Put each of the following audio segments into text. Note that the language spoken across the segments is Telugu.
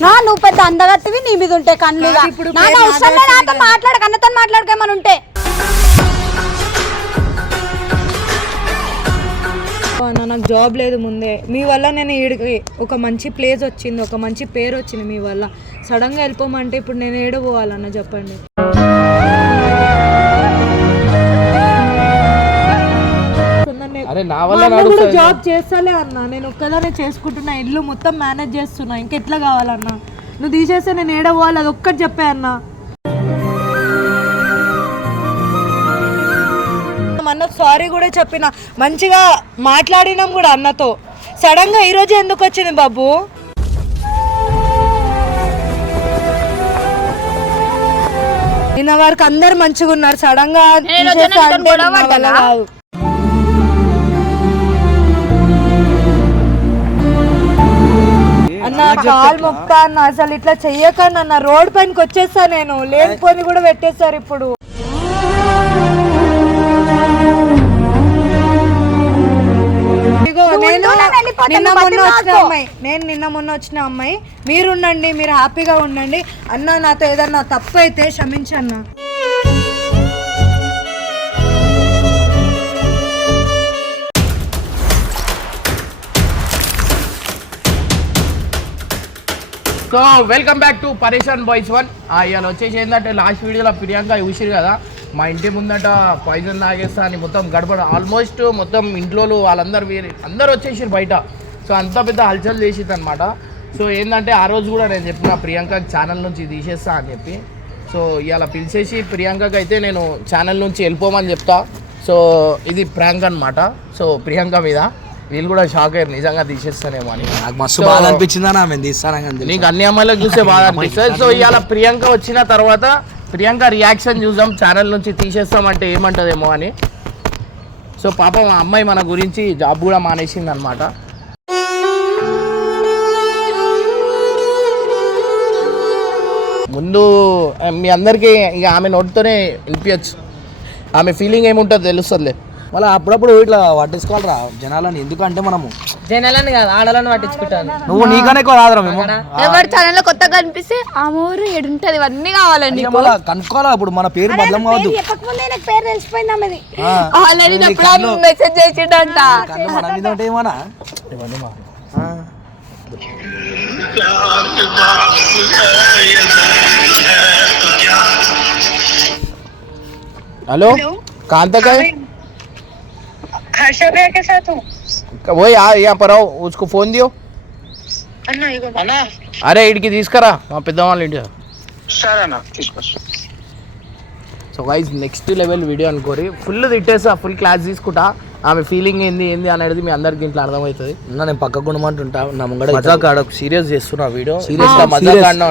నువ్వు పెద్ద అందగత్తివి నీ మీద ఉంటే అవసరం లేదు నాతో వచ్చింది మాట్లాడ కన్నతో మాట్లాడకేమని ఉంటే అన్న నాకు జాబ్ లేదు ముందే. మీ వల్ల నేను ఈడికి ఒక మంచి ప్లేస్ వచ్చింది ఒక మంచి పేరు వచ్చింది మీ వల్ల. సడన్గా వెళ్ళిపోమంటే ఇప్పుడు నేను ఏడ పోవాలన్న చెప్పండి. అరే నా వల్ల కూడా జాబ్ చేస్తాలే అన్న. నేను ఒక్కదానే చేసుకుంటున్నా. ఇల్లు మొత్తం మేనేజ్ చేస్తున్నా. ఇంకెట్లా కావాలన్నా? నువ్వు తీసేస్తే నేను ఏడ పోవాలి? అది ఒక్కటి చెప్పే అన్న. అన్న సారీ కూడా చెప్పిన. మంచిగా మాట్లాడినాం కూడా అన్నతో. సడన్గా ఈరోజు ఎందుకు వచ్చింది బాబు? నిన్న వరకు అందరు మంచిగా ఉన్నారు సడన్ అన్న కాల్ మొక్తా అన్న అసలు ఇట్లా చెయ్యకండి అన్న. రోడ్ పైనకి వచ్చేస్తా నేను. లేనిపోని కూడా పెట్టేశారు ఇప్పుడు. నిన్న మొన్న వచ్చిన. అమ్మాయి. నేను నిన్న మొన్న వచ్చిన అమ్మాయి. మీరు ఉండండి మీరు హ్యాపీగా ఉండండి. అన్న నాతో ఏదన్నా తప్పు అయితే క్షమించన్నా so welcome back to Pareshan boys one ఇవాళ వచ్చేసి ఏంటంటే లాస్ట్ వీడియోలో ప్రియాంక చూసిరు కదా? మా ఇంటి ముందట పాయిజన్ తాగేస్తా అని మొత్తం గడపడ ఆల్మోస్ట్ మొత్తం ఇంట్లో వాళ్ళందరూ వేరే అందరు వచ్చేసారు బయట. సో అంత పెద్ద హల్చల్ చేసింది అనమాట సో ఏంటంటే ఆ రోజు కూడా నేను చెప్పిన ప్రియాంక ఛానల్ నుంచి తీసేస్తా అని చెప్పి. సో ఇవాళ పిలిచేసి ప్రియాంకకి అయితే నేను ఛానల్ నుంచి వెళ్ళిపోమని చెప్తా. సో ఇది ప్రాంక్ అనమాట సో ప్రియాంక మీద. వీళ్ళు కూడా షాక్ అయ్యారు. నిజంగా తీసేస్తానేమో అని. నాకు మస్తు బాధ అనిపించిందా నా మేము తీస్తానని నీకు అన్ని అమ్మాయిలకు చూస్తే బాగా అనిపిస్తుంది. సో ఇవాళ ప్రియాంక వచ్చిన తర్వాత ప్రియాంక రియాక్షన్ చూద్దాం. ఛానల్ నుంచి తీసేస్తాం అంటే ఏమంటదేమో అని. సో పాపం ఆ అమ్మాయి మన గురించి జాబ్ కూడా మానేసింది అనమాట ముందు మీ అందరికీ ఇక ఆమె నోటితోనే వినిపించచ్చు. ఆమె ఫీలింగ్ ఏముంటుందో తెలుస్తుందిలే మళ్ళీ అప్పుడప్పుడు ఇట్లా పట్టించుకోవాలరా. జనాలని ఎందుకంటే మనము? జనాలను కాదు ఆడాలని పట్టించుకుంటాను. నువ్వు నీకనే ఎక్కువ రాదురా మేము. ఎవరి ఛానల్ కొత్తగా కనిపిస్తే ఆ ఊరు ఎడుంటది ఇవన్నీ కావాలండి ఇక మళ్ళీ కనుక్కోవాలా? అప్పుడు మన పేరు బదలం కావద్దు. చెప్పకముందే పేరు తెలిసిపోయింది మెసేజ్ చేసిండంట. కళ్ళు మన మీద ఉంటే ఏమన్నా? ఇవన్నీ మా. హలో? కాంతకాయ్ हर्षा भैया के साथ हूँ वो यहाँ यहाँ पर आओ उसको फोन दियो అన్న ఇగో అన్న అరే ఇడికి తీసుకురా మా పెద్దవాళ్ళ ఇంటి సరే అన్న తీసుకొస్తా so guys next level video అనుకోరి full తిట్టేసా full class తీసుకుంటా ఆమె ఫీలింగ్ ఏంది ఏంది అనేది మీ అందరికి ఇంట్లో అర్థమవుతుంది అన్న నేను పక్కకు ఉండమంటుంటా నా ముంగడ మజాక్ ఆడ సీరియస్ చేస్తున్నా వీడియో సీరియస్ సీరియస్ మజాక్ ఆడినా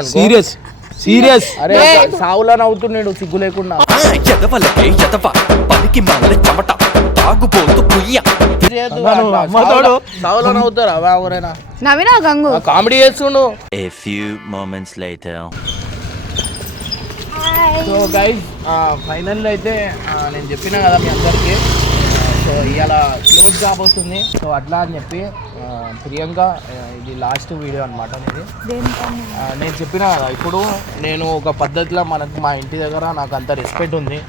సీరియస్. అరే సావులో నవ్వుతున్నాడు సిగ్గు లేకుండా. ఎదవలకే ఎదవ. పనికి మాల చెమట. తాగుబోతు. సావులో- నవ్వుతారా? అవా ఎవరైనా నవీనా గంగు. కామెడీ చేస్తుండు. A few moments later. So guys final అయితే నేను చెప్పిన కదా మీ అందరికీ. సో ఇవాళ క్లోజ్ కాబోతుంది. సో అట్లా అని చెప్పి ప్రియాంక ఇది లాస్ట్ వీడియో అనమాట అనేది. నేను చెప్పిన కదా ఇప్పుడు నేను ఒక పద్ధతిలో మనకు మా ఇంటి దగ్గర నాకు అంత రెస్పెక్ట్ ఉంది.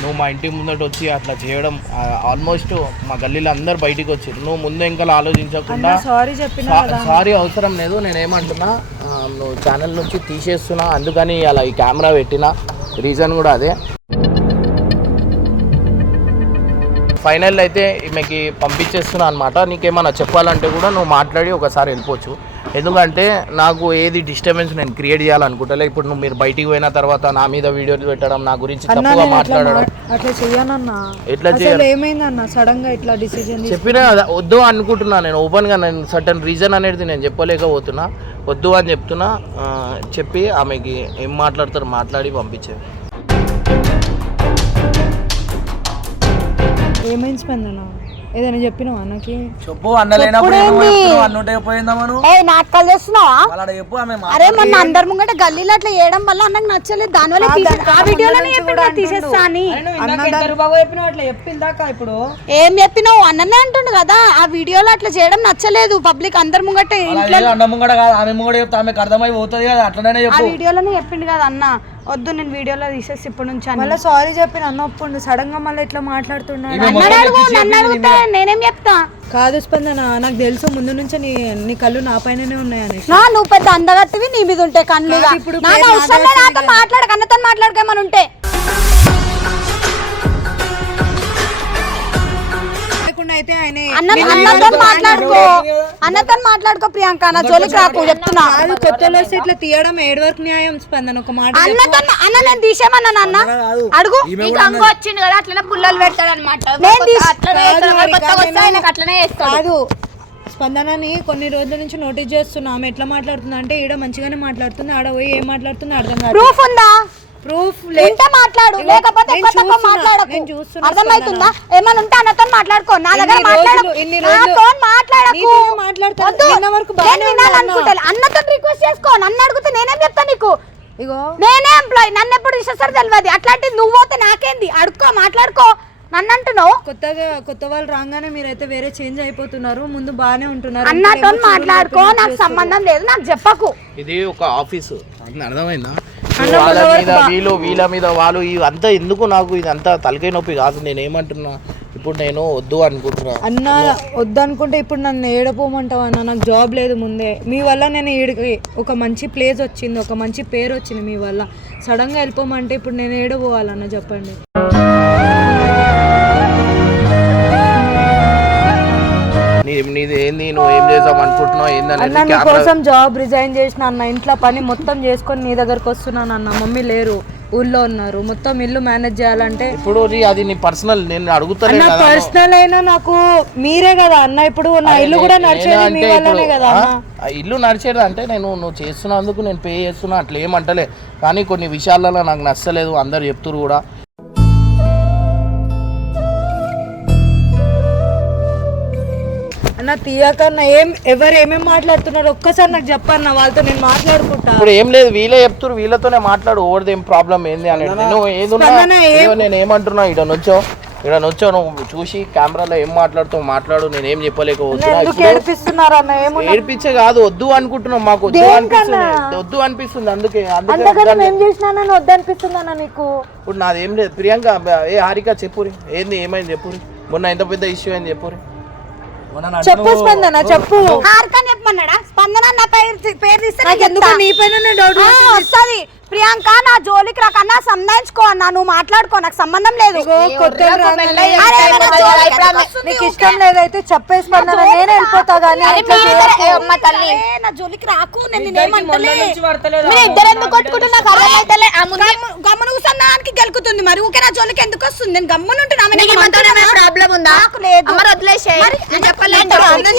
నువ్వు మా ఇంటి ముందట వచ్చి అట్లా చేయడం ఆల్మోస్ట్ మా గల్లీలో అందరు బయటికి వచ్చారు. నువ్వు ముందు ఇంకా ఆలోచించకుండా సారీ చెప్పిన సారీ అవసరం లేదు నేను ఏమంటున్నా నువ్వు ఛానల్ నుంచి తీసేస్తున్నా అందుకని అలా ఈ కెమెరా పెట్టిన. రీజన్ కూడా అదే. ఫైనల్ అయితే ఈమెకి పంపించేస్తున్నా అనమాట నీకేమన్నా చెప్పాలంటే కూడా నువ్వు మాట్లాడి ఒకసారి వెళ్ళిపోవచ్చు. ఎందుకంటే నాకు ఏది డిస్టర్బెన్స్ నేను క్రియేట్ చేయాలనుకుంటలే ఇప్పుడు నువ్వు మీరు బయటికి పోయిన తర్వాత నా మీద వీడియోలు పెట్టడం నా గురించి తప్పుగా మాట్లాడడం. అట్లా చెయ్యనన్నా. ఎట్లా ఏమైందన్న? సడన్గా ఇట్లా డిసిజన్ చెప్పినా వద్దు అనుకుంటున్నా నేను. ఓపెన్గా నేను సర్టన్ రీజన్ అనేది నేను చెప్పలేకపోతున్నా. వద్దు అని చెప్తున్నా. చెప్పి ఆమెకి ఏం మాట్లాడతారో మాట్లాడి పంపించే ఏమైంది స్పందన? ఏదైనా చెప్పినావా అన్నకి? చెప్పు అన్న లేనప్పుడు ఏమో చెప్తున్నావు, అన్న ఉంటే పోయిందా మనం? ఏ నాటకాలు చేస్తున్నావా? వాళ్ళ చెప్పు ఆమె అరే మొన్న అందరి ముంగట గల్లీలో అట్లా చేయడం వల్ల అన్నకు నచ్చలేదు. దానివల్ల తీసేసి ఆ వీడియోలోనే చెప్పిండు తీసేస్తా అని. బాబు చెప్పిన అట్లా చెప్పిందాక ఇప్పుడు. ఏం చెప్పినావు? అన్ననే అంటుండు కదా. ఆ వీడియోలో అట్లా చేయడం నచ్చలేదు. పబ్లిక్ అందరి ముంగట ఏదో అన్న ముంగడ కాదు ఆమె ముంగడ చెప్తే ఆమెకు అర్థమై పోతుంది కదా అట్లనే ఆ చెప్పు. వీడియోలోనే చెప్పిండు కదా అన్న. వద్దు నేను వీడియోలో తీసేసి ఇప్పటి నుంచి మళ్ళీ సారీ చెప్పిన అన్న ఒప్పుండు సడన్గా మళ్ళీ ఇట్లా మాట్లాడుతున్నాడు. నన్ను నన్ను నేనేం చెప్తా? కాదు స్పందన నాకు తెలుసు ముందు నుంచే నీ నీ కళ్ళు నా పైననే ఉన్నాయని నా నువ్వు పెద్ద అందగత్తివి నీ మీద ఉంటే కన్నుగా ఇప్పుడు మాట్లాడక అన్నతో మాట్లాడకేమని ఉంటే అన్న అన్నతో మాట్లాడుకో. అన్నతో మాట్లాడుకో ప్రియాంక. నా జోలికి రాకు చెప్తున్నా. కొత్తలో ఇట్లా తీయడం ఏడు వరకు న్యాయం స్పందన ఒక మాట అన్నతో అన్న నేను తీసేమన్నాను అన్న అడుగు. నీకు అంగ వచ్చింది కదా అట్లనే పుల్లలు పెడతాడు అనమాట అట్లనే అట్లనే కాదు. స్పందనని కొన్ని రోజుల నుంచి నోటీస్ చేస్తున్నా. ఆమె ఎట్లా మాట్లాడుతుంది అంటే ఈడ మంచిగానే మాట్లాడుతుంది ఆడ పోయి ఏం మాట్లాడుతుంది అర్థం కాదు. ప్రూఫ్ ఉందా? ప్రూఫ్ ఉంటే మాట్లాడు లేకపోతే నేను చూస్తున్నా, మాట్లాడకు. నేను చూస్తున్నా అర్థమవుతుందా? ఏమన్నా ఉంటే అన్నతో మాట్లాడుకో. నా దగ్గర ఇన్ని మాట్లాడకు. రోజులు- ఇన్ని రోజులు నాతో మాట్లాడకు. నీతోనే మాట్లాడతాను. వద్దు. నిన్న వరకు బాగానే నేను ఉన్నా వినాలనుకుంటా అన్నతో రిక్వెస్ట్ చేసుకో. నన్ను అడిగితే నేనేం చెప్తా నీకు? ఇగో. నేనే ఎంప్లాయ్ నన్ను ఎప్పుడు తీసేస్తారు తెలియదు అట్లాంటిది నువ్వు పోతే నాకేంది? అడుక్కో మాట్లాడుకో. నన్ను అంటున్నావు? కొత్తగా కొత్త వాళ్ళు రాగానే మీరైతే వేరే చేంజ్ అయిపోతున్నారు. ముందు బాగానే ఉంటున్నారు. అన్నతో మాట్లాడుకో. నాకు సంబంధం లేదు. నాకు చెప్పకు. ఇది ఒక ఆఫీసు అర్థమైందా? వాళ్ళ మీద వీళ్ళు వీళ్ళ మీద వాళ్ళు ఇదంతా ఎందుకు నాకు ఇదంతా తలకాయ నొప్పి కాదు. నేను ఏమంటున్నా? ఇప్పుడు నేను వద్దు అనుకుంటున్నా. అన్న వద్దనుకుంటే ఇప్పుడు నన్ను ఏడపోమంటావు అన్న. నాకు జాబ్ లేదు ముందే. మీ వల్ల నేను ఈడికి ఒక మంచి ప్లేస్ వచ్చింది ఒక మంచి పేరు వచ్చింది మీ వల్ల. సడన్గా వెళ్ళిపోమంటే ఇప్పుడు నేను ఏడపోవాలన్న చెప్పండి. నీది ఏంది నువ్వు ఏం చేద్దాం అనుకుంటున్నావు? అన్న ఏందని నీ కోసం జాబ్ రిజైన్ చేసిన అన్న. ఇంట్లో పని మొత్తం చేసుకొని నీ దగ్గరకు వస్తున్నాను అన్న. మమ్మీ లేరు ఊళ్ళో ఉన్నారు. మొత్తం ఇల్లు మేనేజ్ చేయాలంటే ఇప్పుడు నీ- అది నీ పర్సనల్ నేను అడుగుతాను అన్న కదా పర్సనల్ అయినా నాకు మీరే కదా అన్న. ఇప్పుడు నా ఇల్లు కూడా నడిచేది మీ వల్లనే కదా అన్న. ఆ ఇల్లు నడిచేది అంటే నేను నువ్వు చేస్తున్నందుకు నేను పే చేస్తున్నా. అట్లా ఏమంటలే కానీ కొన్ని విషయాలలో నాకు నచ్చలేదు. అందరు చెప్తురు కూడా. అన్న తీయకన్న ఏం ఎవరు ఏమేమి మాట్లాడుతున్నారు ఒక్కసారి నాకు చెప్పన్న వాళ్ళతో నేను మాట్లాడుకుంటా. ఇప్పుడు ఏం లేదు వీళ్ళే చెప్తురు వీళ్ళతోనే మాట్లాడు ఓవర్ది ఏం ప్రాబ్లం ఏంది అనేది నువ్వు ఏదున్నా స్పందన ఏం- ఇదిగో నేను ఏమంటున్నా ఇక్కడ నుంచో ఇక్కడ నుంచో నువ్వు చూసి కెమెరాలో ఏం మాట్లాడుతావు మాట్లాడు నేను ఏం చెప్పలేకపోతున్నా ఎందుకు ఇప్పుడు ఏడిపిస్తున్నారు అన్న ఏమో ఏడిపించే కాదు వద్దు అనుకుంటున్నాం మాకు వద్దు అనిపిస్తుంది వద్దు అనిపిస్తుంది అందుకే అందుకే అంతకన్నా ఏం చేసినా నన్ను వద్దనిపిస్తుంది అన్న నీకు? ఇప్పుడు నాది ఏం లేదు ప్రియాంక ఏ హారిక చెప్పురి ఏంది ఏమైంది చెప్పురి? మొన్న ఎంత పెద్ద ఇష్యూ అయింది చెప్పురి. చెప్పు స్పందన చెప్పు. హార్కని చెప్పమన్నాడా? స్పందన నా పేరు పేరు తీస్తే నాకు ఎందుకు నీ పైన డౌట్ వస్తుంది. ప్రియాంక నా జోలికి రాకన్నా సంధాయించుకో అన్న నువ్వు మాట్లాడుకో నాకు సంబంధం లేదు. నీకు? ఇష్టం లేదైతే చెప్పేసి నేనే వెళ్ళిపోతా గానీ అరే ఇట్లా మీ చేయకు. ఇద్దరు- ఏ అమ్మ తల్లి. అరే, నా జోలికి రాకు నేను ఇద్దరు ఎందుకు కొట్టుకుంటున్నా గమ్మున గెలుకుతుంది మరి ఊకే నా జోలికి ఎందుకు వస్తుంది? నేను గమ్మున ఉంటున్నా? ప్రాబ్లం ఉందా? లేదు.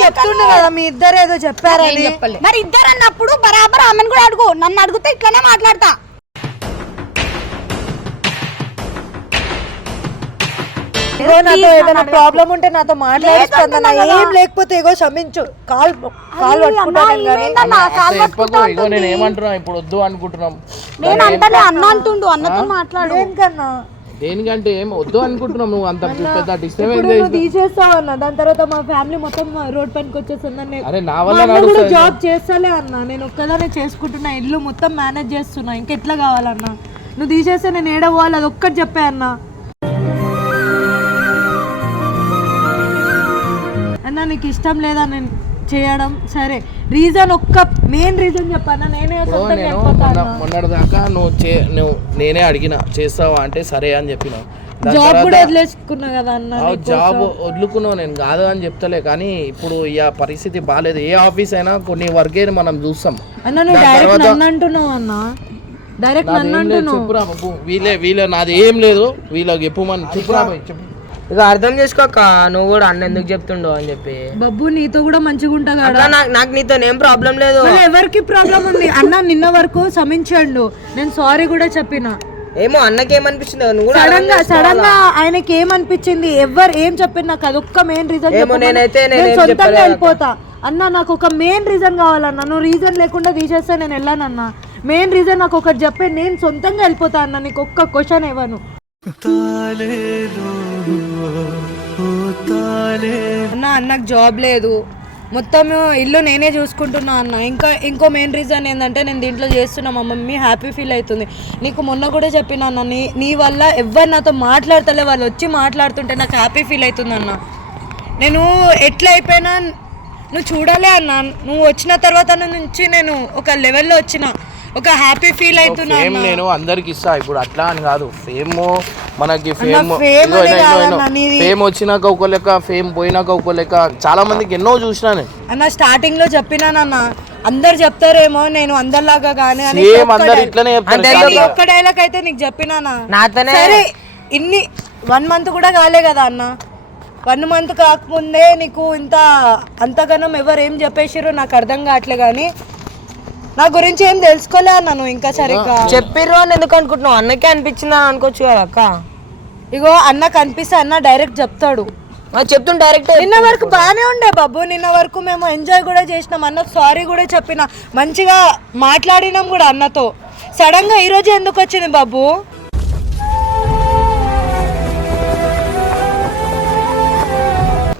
చెప్తుండు కదా మీ ఇద్దరు ఏదో చెప్పారని. మరి ఇద్దరు అన్నప్పుడు బరాబర్ ఆమెను కూడా అడుగు. నన్ను అడిగితే ఇట్లానే మాట్లాడతా. ఇగో నాతో ఏదైనా ప్రాబ్లం ఉంటే నాతో మాట్లాడిస్తాను ఏం లేకపోతే ఇగో క్షమించు కాల్ కాల్ పట్టుకుంటాను కానీ ఇగో నేను. ఏమంటున్నా ఇప్పుడు వద్దు అనుకుంటున్నాం. నేను అంటలే అన్న అంటుండు అన్నతో మాట్లాడు. దేనికన్నా? దేనికంటే ఏం? వద్దు అనుకుంటున్నాం నువ్వు అంత పెద్ద డిస్టర్బెన్స్ నువ్వు తీసేస్తావు అన్న. దాని తర్వాత మా ఫ్యామిలీ మొత్తం రోడ్ పనికి వచ్చేస్తుందని అరే నా వల్ల కూడా జాబ్ చేస్తలే అన్న. నేను ఒక్కదానే చేసుకుంటున్నా. ఇల్లు మొత్తం మేనేజ్ చేస్తున్నా. ఇంకెట్లా కావాలన్నా? నువ్వు తీసేస్తే నేను ఏడ పోవాలి? అది ఒక్కటి చెప్పే అన్న. నీకు ఇష్టం లేదా నేను చేయడం? సరే. రీజన్ ఒక్క మెయిన్ రీజన్ చెప్పన్నా నేనే నేను. మొన్నటి దాకా నువ్వు చే నువ్వు నేనే అడిగిన చేస్తావా అంటే సరే అని చెప్పిన. జాబ్ కూడా వదిలేసుకున్నా కదా అన్న. జాబ్ వదులుకున్నావు నేను కాదు అని చెప్తలే కానీ ఇప్పుడు ఈ పరిస్థితి బాగాలేదు ఏ ఆఫీస్ అయినా కొన్ని వరకే మనం చూస్తాం. అన్న నువ్వు డైరెక్ట్ నన్ను అంటున్నావు అన్న. డైరెక్ట్ నాది నన్ను ఏం లేదు అంటున్నావు వీళ్ళే వీళ్ళే నాది ఏం లేదు. వీళ్ళకి చెప్పమని చెప్పురా బాయ్, చెప్పు. ఇక అర్థం చేసుకోక నువ్వు కూడా అన్న ఎందుకు చెప్తుండో అని చెప్పి. బబ్బు నీతో కూడా మంచిగా ఉంటా కదా నాకు నీతో ఏం ప్రాబ్లం లేదు. ఎవరికి ప్రాబ్లం ఉంది? అన్న నిన్న వరకు క్షమించండు నేను సారీ కూడా చెప్పిన. ఏమో అన్నకేమనిపిస్తుంది నువ్వు కూడా సడన్గా సడన్గా? ఆయనకి ఏమనిపించింది? ఎవరు ఏం చెప్పిన నాకు అదొక్క మెయిన్ రీజన్ ఏమో నేనైతే నేనేం సొంతంగా వెళ్ళిపోతా. అన్న నాకు ఒక మెయిన్ రీజన్ కావాలన్న. నువ్వు రీజన్ లేకుండా తీసేస్తే నేను వెళ్ళానన్న. మెయిన్ రీజన్ నాకు ఒకటి చెప్పే నేను సొంతంగా వెళ్ళిపోతా అన్న. నీకు ఒక్క క్వశ్చన్ ఇవ్వను. అన్న అన్నకు జాబ్ లేదు. మొత్తం ఇల్లు నేనే చూసుకుంటున్నా అన్న. ఇంకా ఇంకో మెయిన్ రీజన్ ఏంటంటే నేను దీంట్లో చేస్తున్నా మా మమ్మీ హ్యాపీ ఫీల్ అవుతుంది. నీకు మొన్న కూడా చెప్పిన అన్న నీ నీ వల్ల ఎవరు నాతో మాట్లాడతలే వాళ్ళు వచ్చి మాట్లాడుతుంటే నాకు హ్యాపీ ఫీల్ అవుతుంది అన్న. నేను ఎట్లా అయిపోయినా నువ్వు చూడాలి అన్న. నువ్వు వచ్చిన తర్వాత నుంచి నేను ఒక లెవెల్లో వచ్చిన. ఒక హ్యాపీ ఫీల్ అవుతున్నా ఫేమ్. నేను అందరికి ఇస్తా. ఇప్పుడు అట్లా అని కాదు. ఫేమ్ మనకి ఫేమ్ fame అనే కాదన్న, నీది- ఫేమ్ వచ్చినాక ఒక లెక్క ఫేమ్ పోయినాక ఒక లెక్క. చాలా మందికి ఎన్నో చూసినా నేను. అన్న స్టార్టింగ్లో చెప్పినానన్న అందరు చెప్తారేమో నేను అందరిలాగా కానీ అని. సేమ్ ఒక్క అందరు డై- ఇట్లనే చెప్తారు. అంతే కానీ. ఒక్క డైలాగ్ అయితే నీకు చెప్పినానా నాతోనే సరే ఇన్ని వన్ మంత్ కూడా కాలే కదా అన్న. వన్ మంత్ కాకముందే నీకు ఇంత అంతగానం ఎవరు ఏం చెప్పేసిరో నాకు అర్థం కావట్లే కానీ నా గురించి ఏం తెలుసుకోలే అన్న నువ్వు ఇంకా సరిగ్గా. చెప్పిర్రు అని ఎందుకు అనుకుంటున్నావు? అన్నకే అనిపించిందా అని అనుకోవచ్చు కదా అక్క. ఇగో అన్న కనిపిస్తే అన్న డైరెక్ట్ చెప్తాడు. చెప్తుంటే డైరెక్ట్ నిన్న వరకు బాగానే ఉండే బాబు. నిన్న వరకు మేము ఎంజాయ్ కూడా చేసినాం. అన్న సారీ కూడా చెప్పిన. మంచిగా మాట్లాడినాం కూడా అన్నతో. సడన్గా ఈ రోజు ఎందుకు వచ్చింది బాబు?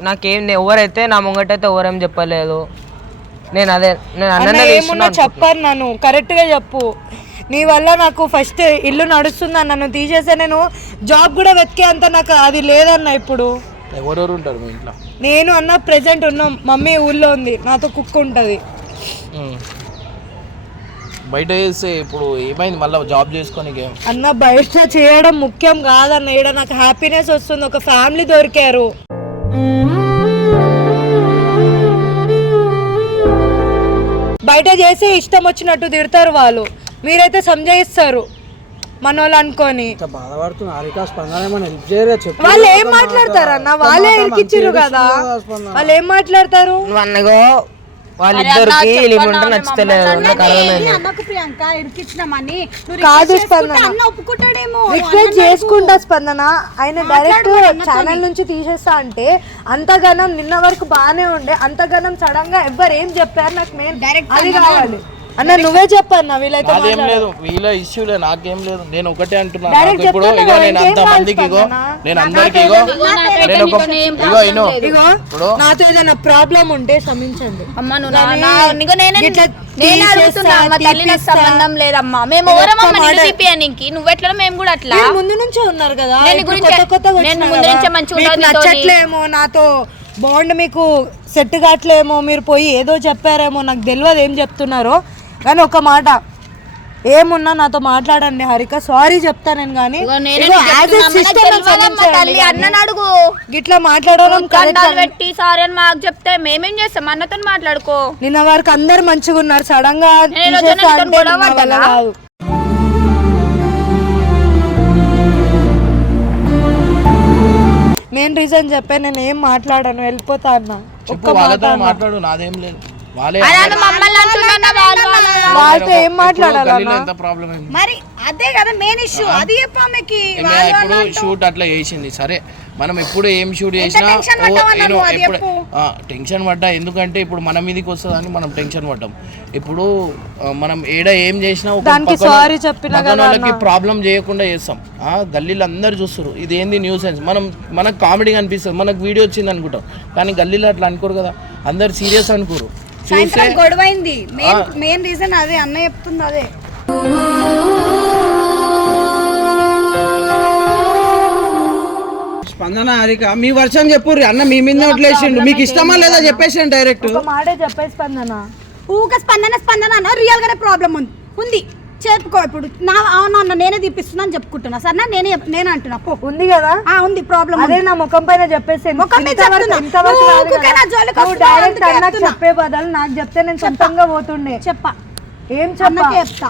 నాకేం ఎవరైతే నా ముంగటైతే ఎవరేం చెప్పలేదు. నేను అదే నేను అన్న ఏమున్నా చెప్పాను నన్ను కరెక్ట్గా చెప్పు. నీ వల్ల నాకు ఫస్ట్ ఇల్లు నడుస్తుంది? అన్న నన్ను తీసేస్తే నేను జాబ్ కూడా వెతికే అంత నాకు అది లేదన్న ఇప్పుడు. ఎవరెవరు ఉంటారు మీ ఇంట్లో? నేను అన్న ప్రెజెంట్ ఉన్నాం. మమ్మీ ఊళ్ళో ఉంది. నాతో కుక్క ఉంటుంది. బయట చేస్తే ఇప్పుడు ఏమైంది? మళ్ళీ జాబ్ చేసుకొని అన్న బయట చేయడం ముఖ్యం కాదన్న. ఈడ నాకు హ్యాపీనెస్ వస్తుంది. ఒక ఫ్యామిలీ దొరికారు. బయట చేసి ఇష్టం వచ్చినట్టు తిడతారు వాళ్ళు. మీరైతే సంజయిస్తారు మన వాళ్ళు అనుకొని వాళ్ళు ఏం మాట్లాడతారు అన్న వాళ్ళే ఇరికిచ్చిరు కదా. వాళ్ళు ఏం మాట్లాడతారు? నువ్వు అన్నగో వాళ్ళిద్దరికి లిమిట్ నచ్చుతలేదు అన్నకు ప్రియాంక ఇరికిచ్చినామని కాదు స్పందన. అన్న ఒప్పుకుంటాడేమో. రిక్వెస్ట్ చేసుకుంటా స్పందన. ఆయన డైరెక్ట్ ఛానల్ నుంచి తీసేస్తా అంటే అంతగానం నిన్న వరకు బాగానే ఉండే అంతగానం సడన్గా ఎవ్వరు ఏం చెప్పారు నాకు మెయిన్ అది కావాలి. అన్న నువ్వే చెప్పన్న వీళ్ళైతే నాదేం లేదు వీళ్ళ ఇష్యూలే నాకేం లేదు. నేను ఒకటే అంటున్నా. నాకు ఇప్పుడు ఇగో నేను అంత మందికి ఇగో నేను అందరికి ఇగో నేను ఒక ఇగో ఇను. ఇగో ఇప్పుడు నాతో ఏదైనా ప్రాబ్లం ఉంటే క్షమించండి. అమ్మ నువ్వు నా- నేనే అడుగుతున్నా అమ్మ తల్లి నాకు. సంబంధం లేదమ్మా. మేము నువ్వు ఎట్లా మేము కూడా అట్లా. ముందు నుంచే ఉన్నారు కదా నేను ఇప్పుడు గురించే- కొత్త కొత్తగా నేను ముందు. నుంచే మంచిగా. నచ్చట్లేమో నాతో బాండ్ మీకు సెట్ కావట్లేమో మీరు పోయి ఏదో చెప్పారేమో నాకు తెలియదు ఏం చెప్తున్నారో. కానీ ఒక మాట ఏమున్నా నాతో మాట్లాడండి హరిక సారీ చెప్తా నేను కానీ అడుగు. గిట్లా మాట్లాడడం. పెట్టి సారీ అని మాకు చెప్తే మేమేం చేస్తాం? అన్నతో మాట్లాడుకో. నిన్న వరకు అందరు మంచిగా ఉన్నారు సడన్గా? కాదు. మెయిన్ రీజన్ చెప్పే నేను ఏం మాట్లాడాను వెళ్ళిపోతా అన్న. వాళ్ళతో మాట్లాడు నాదేం లేదు. వాళ్ళతో ఏం అయింది? మరి అదే కదా మెయిన్ ఇష్యూ అది చెప్పు ఆమెకి. ఇప్పుడు షూట్ అట్లా చేసింది. సరే మనం ఎప్పుడు ఏం షూట్ చేసినా ఎప్పుడు టెన్షన్ పడ్డా. ఎందుకంటే ఇప్పుడు మన మీదకి వస్తుందని మనం టెన్షన్ పడ్డాం. ఇప్పుడు మనం ఏడ ఏం చేసినా వాళ్ళకి. ప్రాబ్లం చేయకుండా చేస్తాం. ఆ గల్లీలో అందరు చూస్తారు ఇది ఏంది న్యూస్ సెన్స్ మనం మనకు కామెడీ అనిపిస్తుంది మనకు వీడియో వచ్చింది అనుకుంటాం. కానీ గల్లీలో అట్లా అనుకోరు కదా. అందరు సీరియస్ అనుకోరు. సాయంత్రం గొడవైంది. మెయిన్ మెయిన్ రీజన్ అదే అన్న చెప్తుంది అదే. స్పందన హారిక మీ వర్షం చెప్పు అన్న మీ మీద వదిలేసిండు మీకు ఇష్టమా లేదా చెప్పేసి డైరెక్ట్ ఒక మాటే చెప్పేసి స్పందన. ఊక స్పందన స్పందన అన్న రియల్ గానే ప్రాబ్లం ఉంది. ఉంది. చెప్పుకో ఇప్పుడు. నా అవునా అన్న నేనే తీపిస్తున్నా అని చెప్పుకుంటున్నా. సరేనా? నేనే నేను అంటున్నా. పో. ఉంది కదా? ఆ ఉంది. ప్రాబ్లం అదే నా ముఖం పైన చెప్పేసి ముఖం మీద చెప్తున్నా. ఇంతవరకు నువ్వు రాదు ఊరికే కదా. నా జోలికి నువ్వు వస్తున్నావు, డైరెక్ట్ అందుకే అన్నకు చెప్తున్నా. చెప్పే బదులు నాకు చెప్తే నేను సొంతంగా పోతుండే. చెప్ప. ఏం అన్నకే చెప్పా చెప్తా.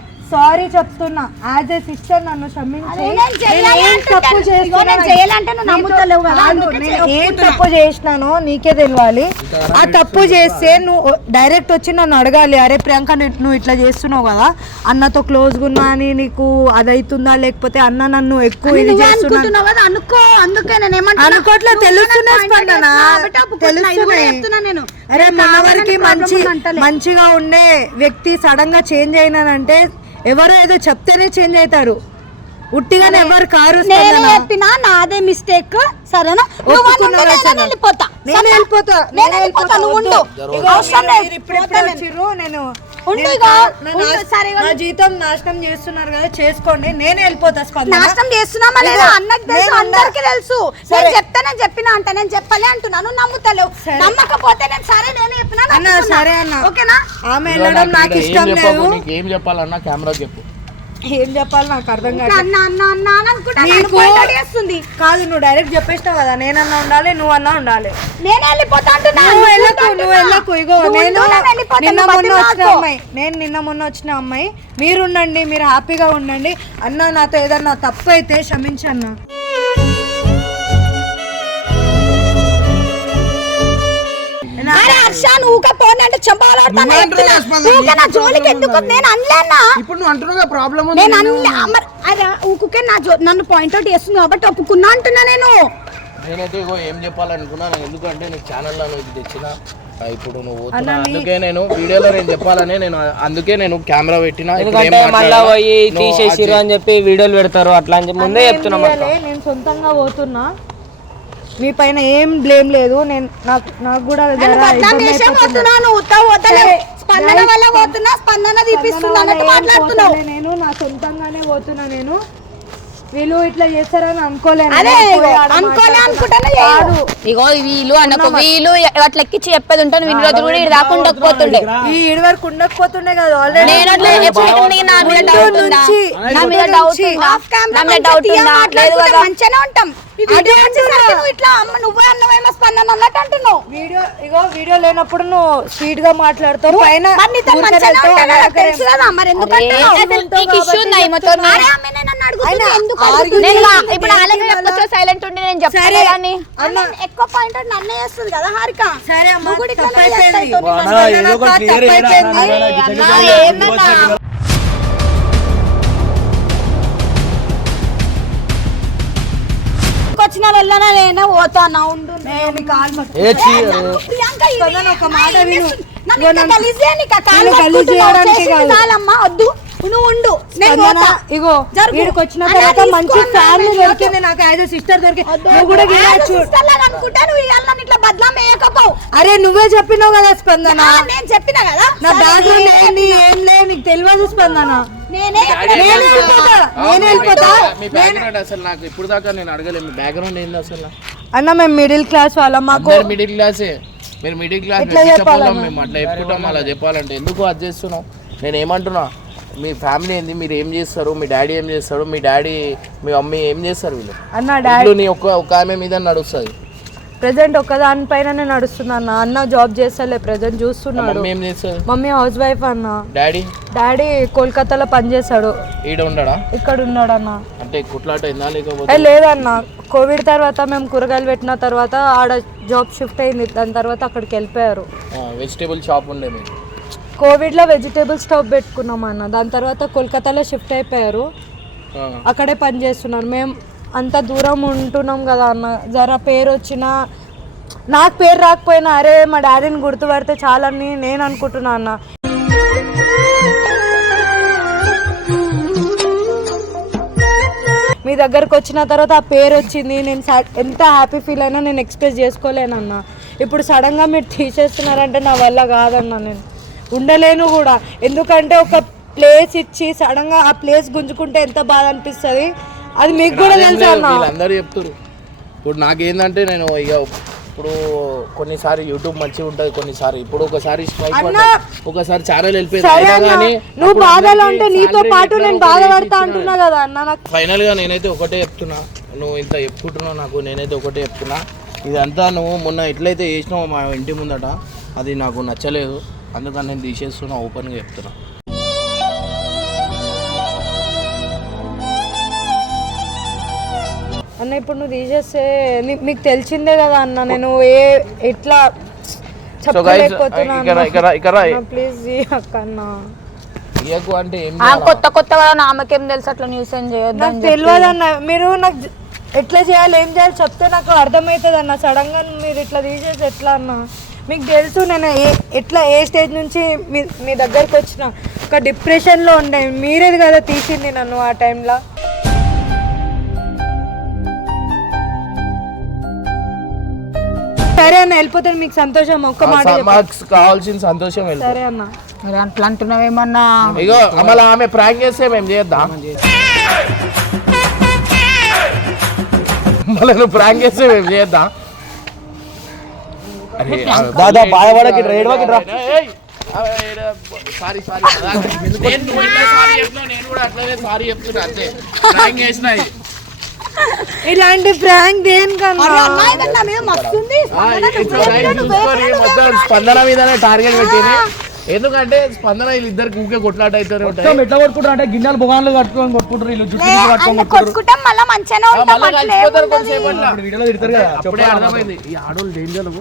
సరే. చెప్తున్నా. యాజ్ ఏ సిస్టర్ నన్ను క్షమించి. నేను తప్పు నేను. తప్పు చేసినానో నీకే తెలియాలి ఆ తప్పు చేస్తే నువ్వు డైరెక్ట్ వచ్చి నన్ను అడగాలి. అరే ప్రియాంక నీ- నువ్వు ఇట్లా చేస్తున్నావు కదా. అన్నతో క్లోజ్గా ఉన్నా అని నీకు అదైతుందా? లేకపోతే అన్న నన్ను ఎక్కువ ఇది చేస్తున్నా అనుకో. అందుకే నేను ఏమంటున్నా? అనుకోవట్లే నువ్వు తెలుస్తున్నాయి నన్ను point స్పందన? చేస్తున్నావు కాబట్టి ఒప్పుకుంటున్నా. ఇది కూడా తెలుస్తున్నాయి చెప్తున్నా నేను. అరే మంచి. మంచిగా ఉండే వ్యక్తి సడన్గా చేంజ్ అయినానంటే ఎవరో ఏదో చెప్తేనే చేంజ్ అవుతారు ఉట్టిగానే ఎవరు కారు నేనే. చెప్పినా నాదే మిస్టేక్ సరేనా నువ్వు అనుకుంటే? నేను వెళ్ళిపోతా నేను సరేనా? వెళ్ళిపోతా నేను వెళ్ళిపోతా నువ్వు ఉండు అవసరం లేదు మీరు ఇప్పుడే పోతా నేను. నా- జీతం నాశనం చేస్తున్నారు కదా చేసుకోండి. నేనే వెళ్ళిపోతా స్పందన. నాశనం చేస్తున్నామా లేదా అన్నకు తెలుసు అందరికి తెలుసు. నేను చెప్తానని చెప్పినా అంట నేను చెప్పలే అంటున్నాను నమ్ముతలేవు. నమ్మకపోతే నేను సరే నేనే చెప్పినా అన్న. సరే అన్న. ఓకేనా? ఆమె వెళ్ళడం నాకు ఇష్టం లేదు. నీకు ఏం చెప్పాలన్నా కెమెరా చెప్పు. ఏం చెప్పాలి నాకు అర్థం కాదు. కాదు నువ్వు డైరెక్ట్ చెప్పేస్తావు కదా నేనన్నా ఉండాలి నువ్వు అన్నా ఉండాలి. నేనే వెళ్ళిపోతా నువ్వు నువ్వు వెళ్ళకు అంటున్నా. నువ్వు వెళ్ళకు ఇగో నువ్వు నేను నిన్న మొన్న వచ్చిన. అమ్మాయి నేను నిన్న మొన్న వచ్చిన అమ్మాయి మీరు ఉండండి మీరు హ్యాపీగా ఉండండి. అన్న నాతో ఏదన్నా తప్పు అయితే క్షమించన్న. అంటే చంపాలాడుతాను జోలికి ఎందుకు. నేను అనలేనా ఇప్పుడు నువ్వు అంటున్నావు ప్రాబ్లం నేను అనలే అరే ఊకే నా జో నన్ను పాయింట్ అవుట్ చేస్తుంది కాబట్టి ఒప్పుకున్నా అంటున్నా నేను. నేనైతే ఇగో ఏం చెప్పాలనుకున్నాను ఎందుకంటే నీ ఛానల్లో నువ్వు ఇది తెచ్చిన ఇప్పుడు నువ్వు. అందుకే నేను వీడియోలో నేను చెప్పాలని నేను అందుకే నేను కెమెరా పెట్టిన ఎందుకంటే మళ్ళా? పోయి తీసేసిరు అని చెప్పి వీడియోలు పెడతారు అట్లా అని చెప్పి ముందే చెప్తున్నాం నేను సొంతంగా పోతున్నా. మీ పైన ఏం బ్లేమ్ లేదు. నేను నాకు నాకు కూడా స్పందన వల్ల పోతున్నా స్పందన తీపిస్తుంది అన్నట్టు ఏం మాట్లాడుతున్నావు. పోతాలే నేను నా సొంతంగానే పోతున్నా నేను. వీళ్ళు ఇట్లా చేస్తారని అనుకోలేను అదే నేను ఇగో, పోయి ఆడ అనుకోలే మాట్లాడుతున్నా. అనుకుంటానే కాదు. ఇగో వీళ్ళు అనకు వీళ్ళు అట్లా ఎక్కించి చెప్పేది ఉంటాను వీళ్ళు రోజు కూడా ఇది దాకా ఉండకపోతుండే ఈ ఏడు వరకు ఉండకపోతుండే కదా ఆల్రెడీ నేను అట్లా ఎప్పుడు నీకు నా మీద డౌట్ ఉందా? నుంచి, నా మీద డౌట్ ఉందా? ఆఫ్ కెమెరా నా మీద మంచిగా డౌట్ తీయ ఉందా? లేదు మాట్లాడుకుంటే కదా? మంచిగానే ఉంటాం. ఈ వీడియో వచ్చేసరికి నువ్వు ఇట్లా అమ్మ నువ్వే అన్నవేమో స్పందన అన్నట్టు అంటున్నావు. వీడియో ఇగో వీడియో లేనప్పుడు నువ్వు స్పీడ్గా మాట్లాడుతావు పైన సైలెంట్ ఉండి నేను చెప్తాను ఎక్కువ పాయింట్ అవుట్ నన్నే చేస్తుంది కదా హారిక. సరే అమ్మా చాలమ్మా, వద్దు. నువ్వు ఉండు. ఇగో జరుగు. వీడికి వచ్చిన అన్న, తర్వాత తీసుకో మంచి అన్న, ఫ్యామిలీ నేను దొరికింది. నాకు యాజ్ సిస్టర్ దొరికి. నువ్వు కూడా అనుకుంటే నువ్వు ఇవాళ ఇట్లా బదనాం వేయకపోవు. అరే నువ్వే చెప్పినావు కదా స్పందన. నేను చెప్పిన కదా? నా ఏంది చెప్పిన. ఏం లేదు నీకు తెలియదు స్పందన. అసలు నాకు ఇప్పుడు దాకా నేను అడగలేదు. మీ బ్యాక్గ్రౌండ్ ఏంది అసలు? అన్న మేము మిడిల్ క్లాస్ వాళ్ళం. మాకు అందరు మిడిల్ క్లాసే మీరు మిడిల్ క్లాస్ ఎట్లా చెప్పాలం మేము? అట్లా చెప్పుకుంటాం అలా చెప్పాలంటే. ఎందుకు అది చేస్తున్నాం నేను ఏమంటున్నా? మీ ఫ్యామిలీ ఏంది? మీరు ఏం చేస్తారు? మీ డాడీ ఏం చేస్తాడు? మీ డాడీ మీ మమ్మీ ఏం చేస్తారు వీళ్ళు? అన్న డాడీ నీ ఒక్క ఒక ఆమె మీద నడుస్తుంది. ప్రెసెంట్ ఒక్కదానిపైననే నడుస్తుంది అన్న. అన్న జాబ్ చేస్తలే ప్రెసెంట్ చూస్తున్నాడు. మమ్మీ ఏం చేస్తుంది? మమ్మీ హౌస్ వైఫ్ అన్న. డాడీ? డాడీ కోల్కతాలో పనిచేస్తాడు ఈడ ఉండడా ఇక్కడ ఉన్నాడు అన్న అంటే కుట్లాట అయిందా ఏ లేకపోతే లేదన్న. కోవిడ్ తర్వాత మేము కూరగాయలు పెట్టిన తర్వాత ఆడ జాబ్ షిఫ్ట్ అయింది. దాని తర్వాత అక్కడికి వెళ్ళిపోయారు. వెజిటేబుల్ షాప్ ఉండే మీకు కోవిడ్లో వెజిటేబుల్ స్టాప్ పెట్టుకున్నాం అన్న. దాని తర్వాత కోల్కతాలో షిఫ్ట్ అయిపోయారు. అక్కడే పని చేస్తున్నారు. మేము అంత దూరం ఉంటున్నాం కదా అన్న. జర పేరు వచ్చినా నాకు పేరు రాకపోయినా అరే మా డాడీని గుర్తుపడితే చాలని నేను అనుకుంటున్నా అన్న. మీ దగ్గరకు వచ్చిన తర్వాత ఆ పేరు వచ్చింది నేను ఎంత హ్యాపీ ఫీల్ అయినా నేను ఎక్స్ప్రెస్ చేసుకోలేనన్న ఇప్పుడు సడన్గా మీరు తీసేస్తున్నారంటే నా వల్ల కాదన్న నేను. ఉండలేను కూడా. ఎందుకంటే ఒక ప్లేస్ ఇచ్చి సడన్గా ఆ ప్లేస్ గుంజుకుంటే ఎంత బాధ అనిపిస్తుంది? అది మీకు కూడా తెలుసు అన్న? వీళ్ళందరూ చెప్తారు ఇప్పుడు నాకేందంటే నేను ఇక ఇప్పుడు కొన్నిసారి యూట్యూబ్ మంచిగా ఉంటుంది కొన్నిసారి ఇప్పుడు ఒకసారి స్ట్రైక్ ఒకసారి ఛానల్ వెళ్ళిపోయింది. నువ్వు బాధలో ఉంటే నీతో పాటు నేను బాధపడతా అంటున్నా కదా అన్న నాకు ఫైనల్గా నేనైతే ఒకటే చెప్తున్నా. నువ్వు ఇంత చెప్పుకుంటున్నావు నాకు నేనైతే ఒకటే చెప్తున్నా. ఇదంతా నువ్వు మొన్న ఎట్లయితే చేసినావో మా ఇంటి ముందట అది నాకు నచ్చలేదు. అందుకని నేను తీసేస్తున్నా ఓపెన్గా చెప్తున్నా. అన్న ఇప్పుడు నువ్వు తీసేస్తే నీ- మీకు తెలిసిందే కదా అన్న నేను ఏ ఎట్లా కొత్త కొత్త కదా నామకేం తెలుసు అట్లా న్యూస్ ఏం చేయొద్దు నాకు తెలియదు అన్న. మీరు నాకు ఎట్లా చేయాలి ఏం చేయాలి చెప్తే నాకు అర్థమవుతుంది అన్న. సడన్గా మీరు ఇట్లా తీసేసి ఎట్లా అన్న? మీకు తెలుసు నేను ఏ ఎట్లా ఏ స్టేజ్ నుంచి మీ మీ దగ్గరకు వచ్చిన. ఒక డిప్రెషన్లో ఉండే. మీరేది కదా తీసింది నన్ను ఆ టైంలో సరే అన్న వెళ్ళిపోతాను మీకు సంతోషం. ఒక్క మాట. మాకు కావాల్సిన సంతోషం సరే అన్న. మీరు అట్లా అంటున్నావేమన్నా? ఇగో మళ్ళీ ఆమె ప్రాంక్ చేస్తే మేము చేద్దాం? మళ్ళీ నువ్వు ప్రాంక్ చేస్తే మేము చేద్దాం? దాదా బాధపడకి రేడవకి రా సారీ సారీ నేను కూడా అట్లనే సారీ చెప్తున్నా అంతే. ప్రాంక్ చేసిన. ఇలాంటి ప్రాంక్ దేనికన్నా? స్పందన మీదనే టార్గెట్ పెట్టింది. ఎందుకంటే స్పందన వీళ్ళిద్దరికి ఊకే కొట్లాట ఉంటాయి. ఎట్లా కొట్టుకుంటారు? అంటే గిన్నెలు బొగాన్లు కట్టుకొని కొట్టుకుంటారు వీళ్ళు జుట్టు ఆయన కొట్టుకుంటాం మళ్ళీ మంచిగానే ఉంటాం అట్లా. వీడియోలో తిడతారు కదా అప్పుడే అర్థమైంది. ఈ ఆడోళ్ళు డేంజర్లో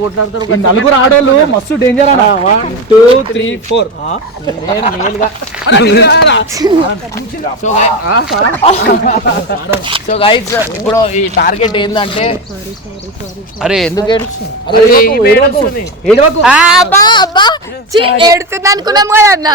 కొట్లాడతారు ఈ నలుగురు ఆడోళ్ళు మస్తు డేంజర్ అన్న. One two three four so guys ఇప్పుడు ఈ టార్గెట్ ఏంటంటే అరే ఎందుకు ఏడుస్తుంది? అరే. ఏడవకు ఆ, అబ్బా అబ్బా. ఛీ, ఏడుతుంది అనుకున్నాం కదా అన్న.